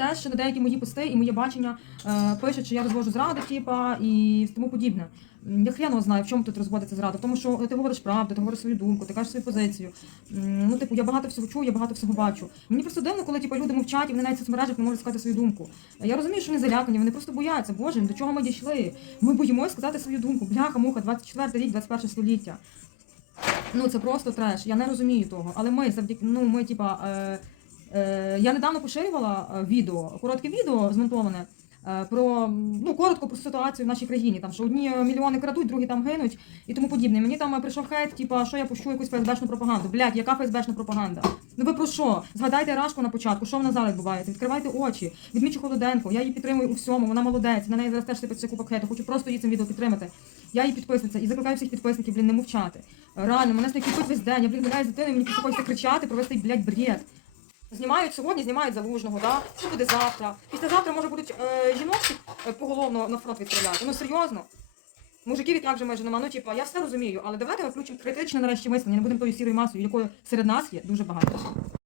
теж, що на деякі мої пости і моє бачення е, пишуть, що я розвожу зраду, типа, і тому подібне. Я хрен його знаю, в чому тут розводиться зрада. В тому, що ти говориш правду, ти говориш свою думку, ти кажеш свою позицію. Ну, типу, я багато всього чую, я багато всього бачу. Мені просто дивно, коли типу, люди мовчать і вони навіть в соцмережах не можуть сказати свою думку. Я розумію, що вони залякані, вони просто бояться. Боже, до чого ми дійшли? Ми боїмося сказати свою думку. Бляха, муха, 24 рік, 21 століття. Ну це просто треш. Я не розумію того. Але ми завдяки, ну ми, типа, е, е, я недавно поширювала е, відео, коротке відео змонтоване. е, Про ну коротко про ситуацію в нашій країні, там що одні мільйони крадуть, другі там гинуть і тому подібне. Мені там е, прийшов хейт, типа, що я пущу якусь ФСБшну пропаганду. Блядь, яка ФСБшна пропаганда? Ну ви про що? Згадайте Рашку на початку, що вона зараз відбувається? Відкривайте очі. Відмічу Холоденко, я її підтримую у всьому, вона молодець. На неї зараз теж сипеться купа хейту. Хочу просто її цим відео підтримати. Я її підписниця і закликаю всіх підписників, блін, не мовчати. Реально, мене кипить весь день, я блін гуляю з дитиною, мені хочеться кричати, провести, блядь, бред. Знімають сьогодні, знімають залужного, да? Що буде завтра? Післязавтра може будуть е, жіночки е, поголовно на фронт відправляти. Ну серйозно. Мужиків і так же майже нема. Ну, типа, я все розумію, але давайте включимо критичне нарешті мислення, не будемо тою сірою масою, якою серед нас є дуже багато.